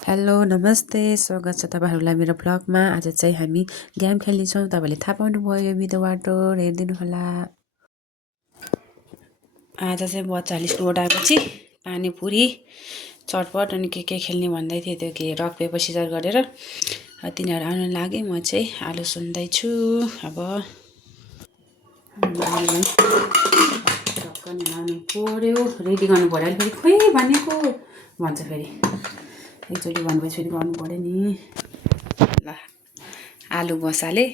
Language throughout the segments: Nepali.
हेलो नमस्ते स्वागत छ तपाईहरुलाई मेरो ब्लगमा। आज चाहिँ हामी गेम खेल्नेछौँ। तपाईले थाहा पाउनुभयो यो भिडियोबाट हेरिदिनु होला। आज चाहिँ बच्चाले स्कुलबाट आएपछि पानीपुरी चटपट अनि के खेल्ने भन्दै थियो। त्यो के रक पेपर सिजर गरेर तिनीहरु आउन लागे। म चाहिँ आलु सुन्दैछु। अब ढक्कन लाउनु पर्यो, रेडी गर्नु पर्यो। फेरि खोइ भनेको भन्छ फेरि एकचोटि भन्पछि फेरि गर्नु पर्यो नि। ल आलु बसाले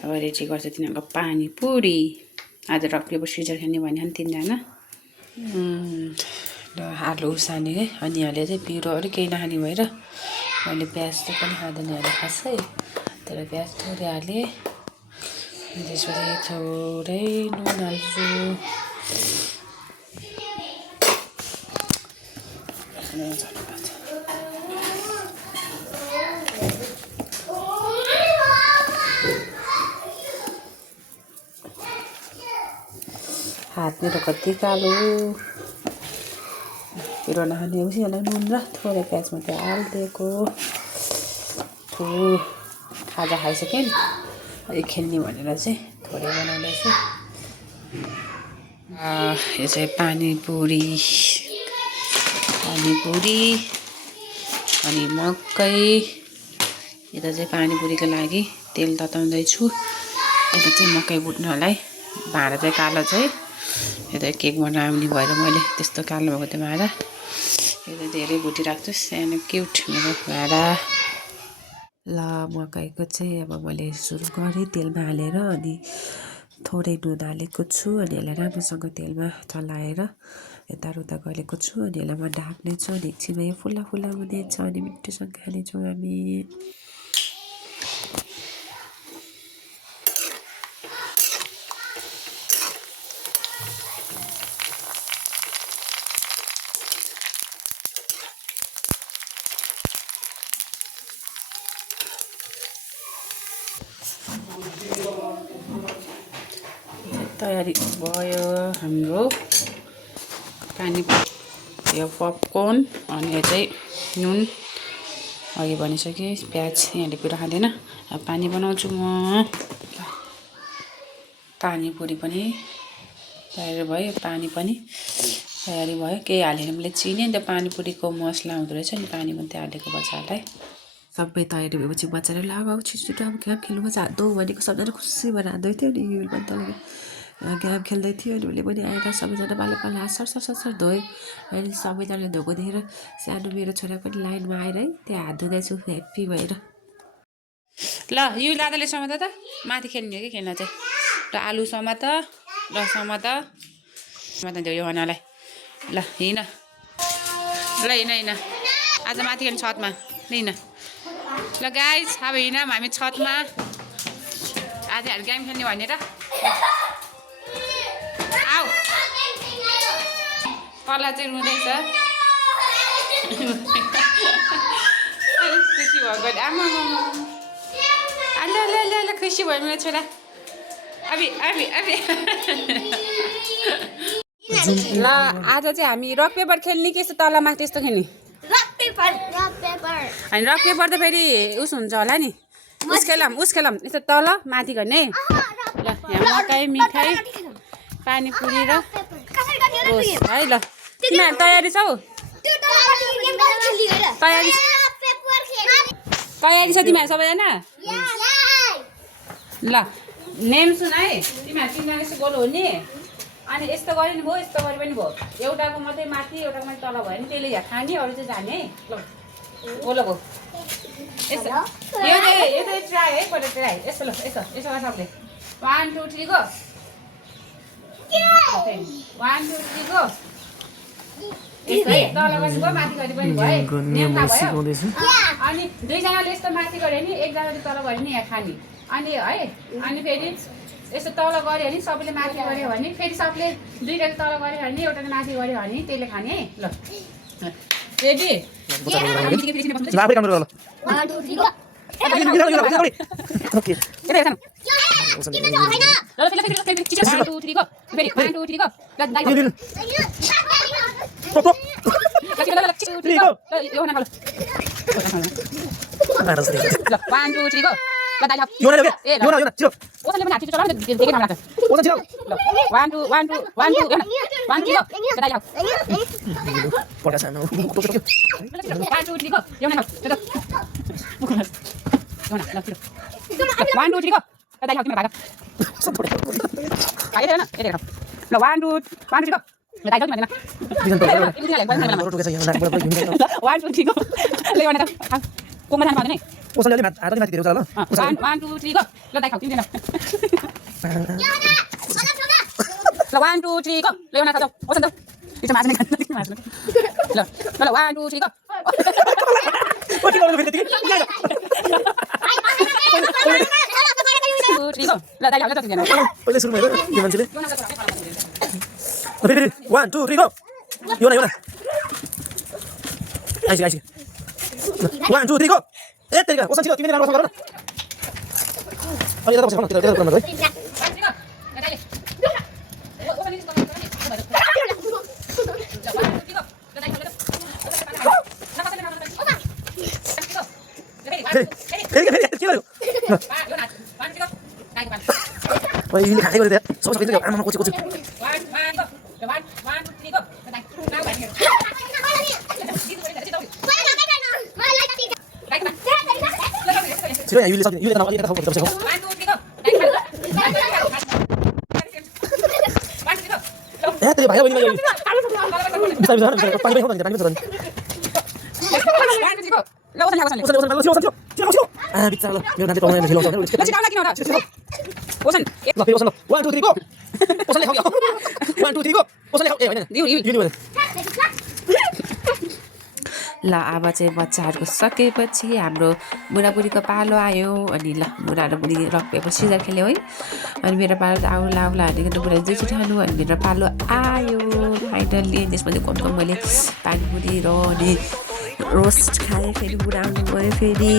अब रेडी गर्छ तिनीहरुको पानीपुरी। आज रक पेपर सिजर खेल्ने भन्यो नि तिनजना। ल आलु उसाने अनि अहिले चाहिँ पिरो अरु केही नखाने भएर मैले प्याज चाहिँ पनि खाँदैन अहिले खासै, तर प्याज थोरै हाले। त्यसपछि थोरै नुन हाल्छु। हात मेरो कति कालो। पिरो नखाने उसीलाई नुन र थोरै प्याज मात्रै हालिदिएको। खाजा खाइसकेँ नि खेल्ने भनेर चाहिँ थोरै बनाउँदैछु। यो चाहिँ पानीपुरी अनि मकै। यता चाहिँ पानीपुरीको लागि तेल तताउँदैछु। यता चाहिँ मकै भुट्नलाई भाँडा चाहिँ कालो चाहिँ यता केक बनाउने भएर मैले त्यस्तो कालो भएको त्यो भाँडा। यता धेरै भुटिराख्छु। सानो क्युट मेरो भाँडा। ल मकैको चाहिँ अब मैले सुरु गरेँ तेलमा हालेर अनि थोरै नुन हालेको छु अनि यसलाई राम्रोसँग तेलमा चलाएर यताउता गरेको छु अनि यसलाई म ढाक्नेछु अनि एकछिनमा यो फुल्ला हुनेछ अनि मिठोसँग खानेछौँ हामी। तयारी भयो हाम्रो पानीपुरी। यो पपकर्न अनि यो चाहिँ नुन अघि भनिसकेँ। प्याज यहाँले पिरो खाँदैन। अब पानी बनाउँछु म। पानीपुरी पनि तयारी भयो, पानी पनि तयारी भयो। केही हालेन मैले चिने नि त पानीपुरीको मसला हुँदो रहेछ नि, पानी मात्रै हालेको बच्चालाई। सबै तयारी भएपछि बच्चाले ल अब छिटो अब गेम खेल्नु जाँदो भनेको सबजना खुसी भएर हान्दै थियो नि। यो पनि तल गेम खेल्दै थियो अनि उसले पनि आएर सबैजना पालो हात सर धोयो। अनि सबैजनाले धोएको देखेर सानो मेरो छोरा पनि लाइनमा आएर है त्यहाँ हात धुँदैछु ह्याप्पी भएर। ल यो दादाले समात त माथि खेल्ने हो कि खेल्न चाहिँ। र आलु समात ल समात दियो यो अनालाई। ल हिँड ल हिँड आज माथि खेल्नु छतमा हिँड। ल गाइस अब हिँडौँ हामी छतमा। आज हामी गेम खेल्ने भनेर आऊ। कला चाहिँ रुँदैछ। खुसी भएको आमा ल खुसी भयो मेरो छोरा। अबि ल आज चाहिँ हामी रक पेपर खेल्ने कि यस्तो तलमा त्यस्तो खेल्ने? अनि रक पेपर त फेरि उस हुन्छ होला नि। उस खेलौँ यस्तो तल माथि गर्ने। ल यहाँ मकै मिठाई पानीपुरी र रोस है। ल तिमीहरू तयारी छौ? तयारी छ तिमीहरू सबैजना? ल नेम सुन है। तिमीहरू तिनजना यस्तो गोलो हो नि। अनि यस्तो गरे नि भयो, यस्तो गरे पनि भयो। एउटाको मात्रै माथि एउटाको मात्रै तल भयो नि त्यसले यहाँ खाने, अरू चाहिँ जाने है। ल बोलो भयो यसो यो चाहिँ ट्राई है पहिला ट्राई। यसो ल यसो गर सबले। 1 2 3 गो। 1 2 3 गो। यस्तो है तल पनि भयो माथि गरे पनि भयो। नियम थाहा भयो? अनि दुईजनाले यस्तो माथि गरे नि एकजनाले तल गरे नि यहाँ खाने। अनि है अनि फेरि यस्तो तल गऱ्यो भने सबैले माथि गऱ्यो भने फेरि सबले दुईवटाले तल गऱ्यो भने एउटाले माथि गऱ्यो भने त्यसले खाने है। ल रेडी? 3 go यो भनेको ल 1 2 3 go ल दाइ यो न ए यो न छिटो ओसनले पनि हात चलाउन देखे नलाग्छ ओसन छिटो ल 1 2 1 2 1 2 1 2 go ल दाइ पडा सानो 1 2 3 go यो न ल यो न ल छिटो 1 2 3 go ल दाइ तिम्रो भागा आइ रहेन यतै ल 1 2 3 go ल दाइ तिम्रो हैन 1 2 3 go ल यो न त कोमा जानु पर्दैन ओसन ले हात माथि दिएर चला ल 1 2 3 go ल दाइ तिम्रो ल 1 2 3 go ल यो न त ओसन त इटा माछा नै खान्छ ल ल 1 2 3 go कति गर्नु फेरि त्यति 2 3 go ल दाइ हाल्दै त तिम्रो पहिले सुरु भयो यो मान्छेले फेरि 1 2 3 go यो न आइस 1 2 3 go ए तेरिका ओसन छिटो तिमीले राम्रो गर न अनि यता बसेको न त्यता गर्न है फेरि के गर्यो ओइ यिले खाइ गर्यो त्यहाँ सब सबै आमा कोची छिटो यहाँ युले सक्यो युले त अलि यता खाऊ बसेको ए तेरे भाइ बहिनी बिस्तारै बिस्तारै पानी पनि खाऊ पानी ल ओसन ओसन आ बिचारा ल मेरो नाति पाउने खेलाउँछ हैन ल छिटो किन ओसन ल फेरि ओसन ल 1 2 3 go ओसनले खाऊ 1 2 3 go ओसनले खाऊ ए हैन यो ल अब चाहिँ बच्चाहरूको सकेपछि हाम्रो बुढाबुढीको पालो आयो अनि ल बुढा र बुढी रक्पेपछि सिजर खेल्यो है अनि मेरो पालो त आउला आउला भनेको त बुढा जेठी ठानु अनि मेरो पालो आयो फाइनल्ली त्यसमा चाहिँ कम मैले पानीपुरी र अनि रोस्ट खाएँ फेरि बुढा आउनु गयो फेरि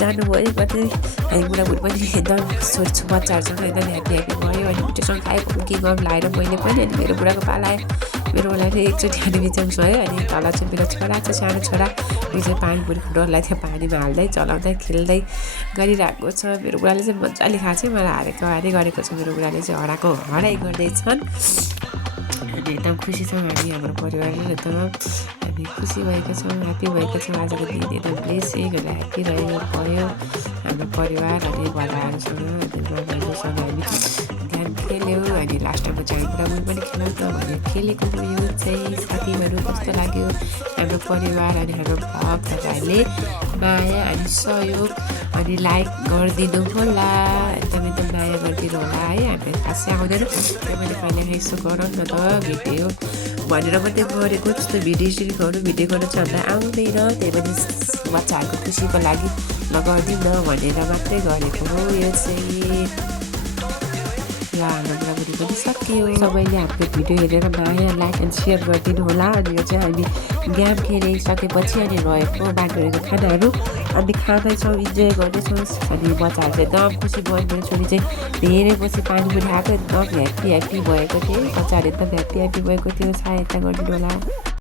जानुभयो कतै अनि बुढाबुढी पनि एकदम छोड्छु बच्चाहरूसँग एकदम ह्याप्पी भयो अनि मिठोसँग खायो के गफ लाएर मैले पनि अनि मेरो बुढाको पालो आयो मेरो उसलाई चाहिँ एकचोटि अनि बिचाउँछु है अनि तल चाहिँ मेरो छोरा छ सानो छोरा यो चाहिँ पानीपुरीको डरलाई थियो पानीमा हाल्दै चलाउँदै खेल्दै गरिरहेको छ मेरो बुढाले चाहिँ मजाले खाएको छ मलाई हारेको गरेको छ मेरो बुढाले चाहिँ हराइ गर्दैछन् अनि एकदम खुसी छौँ हामी हाम्रो परिवारले एकदम हामी खुसी भएका छौँ ह्याप्पी भएका छौँ आजको दिन एकदम ब्लेसिङ अनि ह्याप्पी भयो हाम्रो परिवार अनि बडाहरूसँग अनि बबाहरूसँग हामी ध्यान खेल्यौँ अनि लास्टमा चाहिँ बुढाबुढी पनि खेलाउँ त भनेर खेलेको यो चाहिँ साथीहरू कस्तो लाग्यो हाम्रो परिवार अनि हाम्रो भक्तहरूले माया अनि सहयोग अनि लाइक गरिदिनु होला एकदम माया गरिदिनु होला है हामीलाई खासै आउँदैन त्यो मैले कहिले यसो गरौँ न त भिडियो भनेर मात्रै गरेको जस्तो भिडियो गर्नु चाहिँ हामीलाई आउँदैन त्यही पनि बच्चाहरूको खुसीको लागि गरिदिउँ न भनेर मात्रै गरेको हो यो चाहिँ ल हाम्रो बुढाबुढी पनि सकियो सबैले हाम्रो भिडियो हेरेर माया लाइक एन्ड सेयर गरिदिनु होला अनि यो चाहिँ हामी गेम खेलिसकेपछि अनि रहेको बाँडेको खानाहरू हामी खाँदैछौँ इन्जोय गर्दैछौँ अनि बच्चाहरू चाहिँ एकदम खुसी भयो मेरो छोरी चाहिँ धेरै पछि पानीपुरी खाएको एकदम ह्याप्पी भएको थियो बच्चाहरू एकदम ह्याप्पी भएको थियो सहायता गरिदिनु होला।